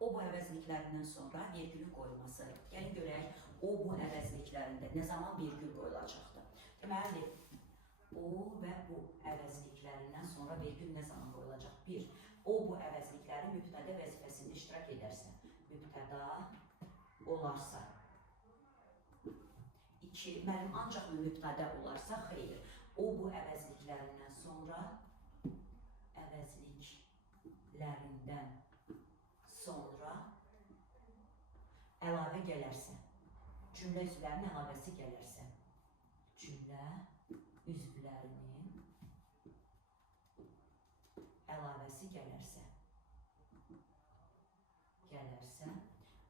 O bu əvəzliklərindən sonra vergülün qoyulması. Gəlin görək, o bu əvəzliklərində nə zaman vergül qoyulacaqdır? Deməli, o və bu əvəzliklərindən sonra vergül nə zaman qoyulacaq? 1. O bu əvəzlikləri mübtədə vəzifəsində iştirak edərsə, mübtəda olarsa. 2. Mənim ancaq mübtədə olarsa, xeyr. O bu əvəzliklərindən sonra əlavə gələrsə, cümlə üzvlərinin əlavəsi gələrsə, cümlə üzvlərinin əlavəsi gələrsə,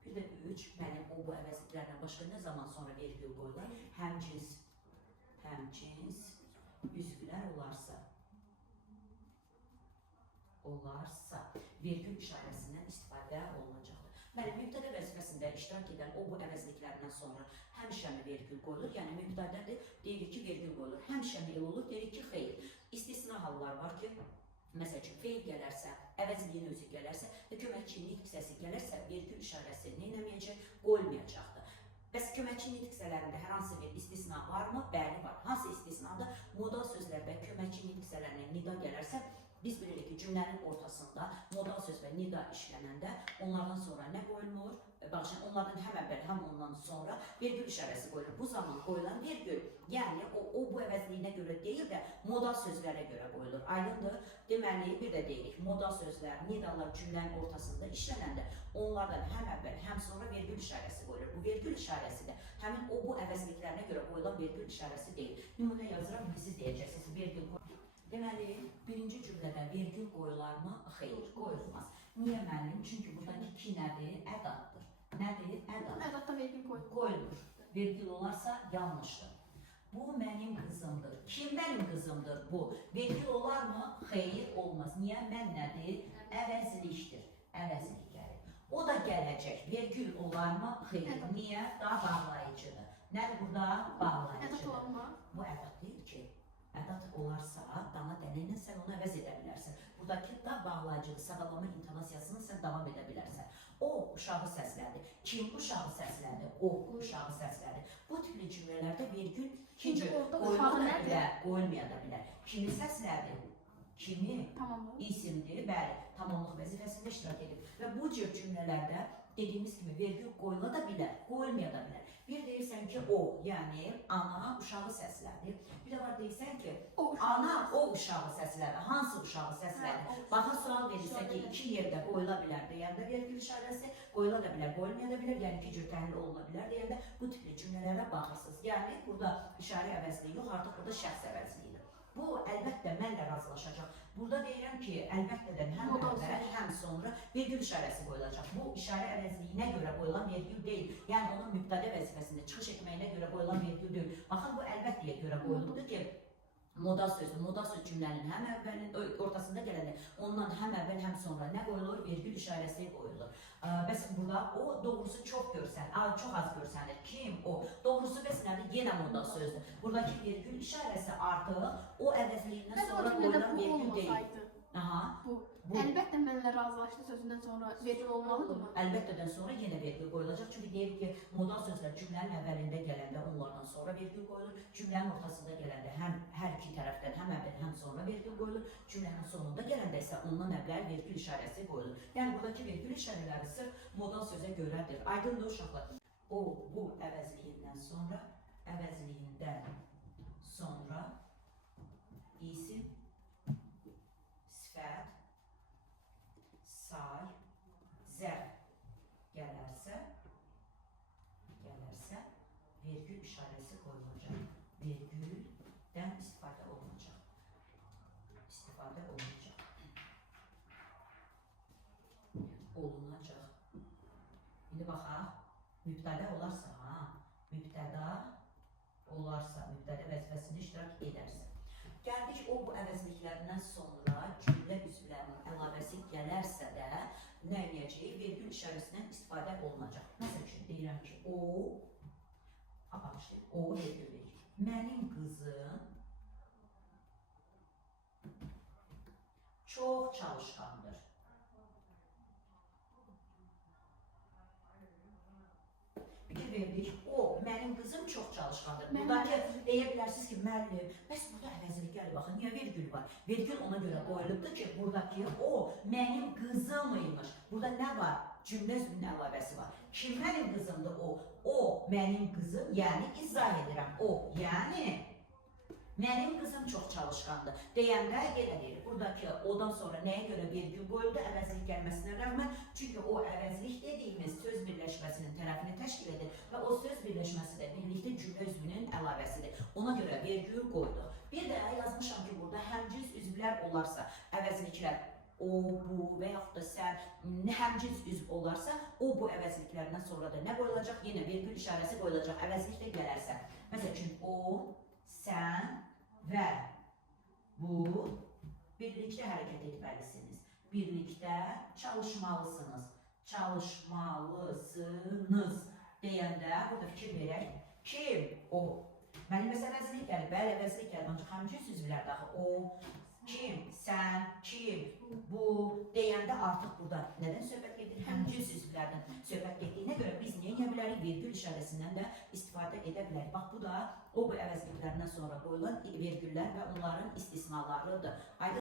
bir də 3, mənim o bu əvəzliklərdən başqa nə zaman sonra vergül qoyulur? Həmcins üzvlər olarsa, vergül işarəsindən istifadə olunacaqdır. Mənim mübtədə vəzifəsində iştirak edən o bu əvəzliklərindən sonra həmişəmi vergül qoyulur? Yəni mübtədədir, deyirik ki, vergül qoyulur. Həmişəmi el olur, deyirik ki, xeyr. İstisna hallar var ki, məsəl üçün, feil gələrsə, əvəzliyin özü gələrsə və köməkçi nitq hissəsi gələrsə, vergül işarəsi neynəməyəcək? Qoyulmayacaqdır. Bəs köməkçi nitq hissələrində hər hansı bir istisna varmı? Bəli, var. Hansı istisnada? Modal sözlərdə köməkçi nitq hissələrində nida gələrsə, biz bilirik ki, cümlənin ortasında modal söz və nida işlənəndə onlardan sonra nə qoyulmur? Onlardan həm əvvəl, həm ondan sonra vergül işarəsi qoyulur. Bu zaman qoyulan vergül, yəni o bu əvəzliyinə görə deyil də modal sözlərə görə qoyulur. Aydındır? Deməli, bir də deyirik, modal sözlər, nidalar cümlənin ortasında işlənəndə onlardan həm əvvəl, həm sonra vergül işarəsi qoyulur. Bu vergül işarəsi də həmin o bu əvəzliklərinə görə qoyulan vergül işarəsi deyil. Nümunə yazıram, siz deyəcəksiniz, vergül qoyulur. Deməli, birinci cümlədə vergül qoyularmı? Xeyr, qoyulmaz. Niyə müəllim? Çünki buradakı ki nədir? Ədatdır. Nədir? Ədat. Ədatda vergül qoyulur. Vergül olarsa yanlışdır. Bu mənim qızımdır. Kim mənim qızımdır bu? Vergül olarmı? Xeyr, olmaz. Niyə? Mən nədir? Əvəzlikdir. Əvəzlik gəlir. O da gələcək. Vergül olarmı? Xeyr. Niyə? Daha bağlayıcıdır. Nədir burada? Bağlayıcıdır. Ədat olarmı? Bu ədat deyil ki. Ədat olarsa, dana dənəylə sən onu əvəz edə bilərsən. Buradakı da bağlayıcıdır, sağalama intonasiyasını sən davam edə bilərsən. O uşağı səslədi. Kim uşağı səslədi? O uşağı səslədi. Bu tipli cümlələrdə vergül ikinci qoyulmaya da bilər. Kimi səslədi? Kimi? İsimdir, bəli, tamamlıq vəzifəsində iştirak edib. Və bu cür cümlələrdə dediyimiz kimi vergül qoyula da bilər, qoyulmaya da bilər. Bir deyirsən ki, o, yəni ana uşağı səslədi. Bir də var deyirsən ki, ana o uşağı səslədi. Hansı uşağı səslədi? Baxa sual verirsə ki, iki yerdə qoyula bilər deyəndə vergül işarəsi, qoyula da bilər, qoyulmaya da bilər, yəni iki cür təhlil oluna bilər deyəndə bu tipli cümlələrə baxırsınız. Yəni burada işarə əvəzliyi yox, artıq burada şəxs əvəzliyidir. Bu, əlbəttə, mənlə razılaşacaq. Burada deyirəm ki, əlbəttə də həm əvvəl, həm sonra vergül işarəsi qoyulacaq. Bu, işarə əvəzliyinə görə qoyulan vergül deyil. Yəni, onun mübtədə vəzifəsində çıxış etməyinə görə qoyulan vergül deyil. Baxın, bu əlbəttəyə görə qoyulur ki, modal söz cümlənin həm əvvəlin, ortasında gələndə ondan həm əvvəl, həm sonra nə qoyulur? Vergül işarəsi qoyulur. Bəs burada o doğrusu çox az görsənir. Kim o? Doğrusu bəs nədir? Yenə modal sözdür. Buradakı vergül işarəsi artıq o əvəzliyindən sonra qoyulan vergül deyil. Əlbəttə mənlə razılaşdı sözündən sonra vergül olmalıdırmı? Əlbəttədən sonra yenə vergül qoyulacaq. Çünki deyirik ki, modal sözlər cümlənin əvvəlində gələndə onlardan sonra vergül qoyulur. Cümlənin ortasında gələndə hər iki tərəfdən həm əvvəl, həm sonra vergül qoyulur. Cümlənin sonunda gələndə isə ondan əvvəl vergül işarəsi qoyulur. Yəni, buradakı vergül işarələri sırf modal sözə görədir. Aydındır uşaqlar. O, bu əvəzliyindən sonra isim, sifət, say, zərf gələrsə, vergül işarəsi qoyulacaq. Vergüldən istifadə olunacaq. İndi baxaq, mübtədə olarsa, mübtədə vəzifəsində iştirak edərsə. Gəldik, o bu əvəzliklərindən sonra cümlə üzvlərinin əlavəsi gələrsə də nə edəcək? Vergül işarəsindən istifadə olunacaq. Məsəl üçün, deyirəm ki, o vergül verir. Mənim qızım çox çalışqandır. qızım çox çalışqandır. Mənim Buradakı əvəzlik. deyə bilərsiniz ki, müəllim, bəs burada əvəzliklər baxın, niyə vergül var? Vergül ona görə qoyulubdur ki, buradakı o mənim qızım imiş. Burada nə var? Cümlə üzvünün əlavəsi var. Kim mənim qızımdır o? O mənim qızım, yəni izah edirəm. O, yəni mənim qızım çox çalışqandır. Deyəndə yenə deyir, buradakı odan sonra nəyə görə vergül qoyuldu? Əvəzlik gəlməsinə rəğmən. Çünki o əvəzlik dediyimiz söz birləşməsinin tərəfini təşkil edir və o söz birləşməsi də birlikdə cümlə üzvünün əlavəsidir. Ona görə vergül qoydu. Bir də yazmışam ki, burada həmciz üzvlər olarsa, əvəzliklər o, bu və yaxud da sən həmciz üzv olarsa, o, bu əvəzliklərindən sonra da nə qoyulacaq? Yenə vergül işarəsi qoyulacaq, əvəzlik də gələrsə. Məsəl üçün, o, sən və bu birlikdə hərəkət etməlisiniz. Birlikdə çalışmalısınız. Çalışmalısınız deyəndə burada fikir verək. Kim? O. Mənim məsəl əvəzlik gəlir, bəli əvəzlik gəlir, ancaq həmciz üzvlər daxil. O, kim, sən, kim, bu deyəndə artıq burada nədən söhbət gedir? Həmciz üzvlərdən söhbət getdiyinə görə biz nə edə bilərik? Vergül işarəsindən də istifadə edə bilərik. Bax, bu da o bu əvəzliklərindən sonra qoyulan vergüllər və onların istisnalarıdır.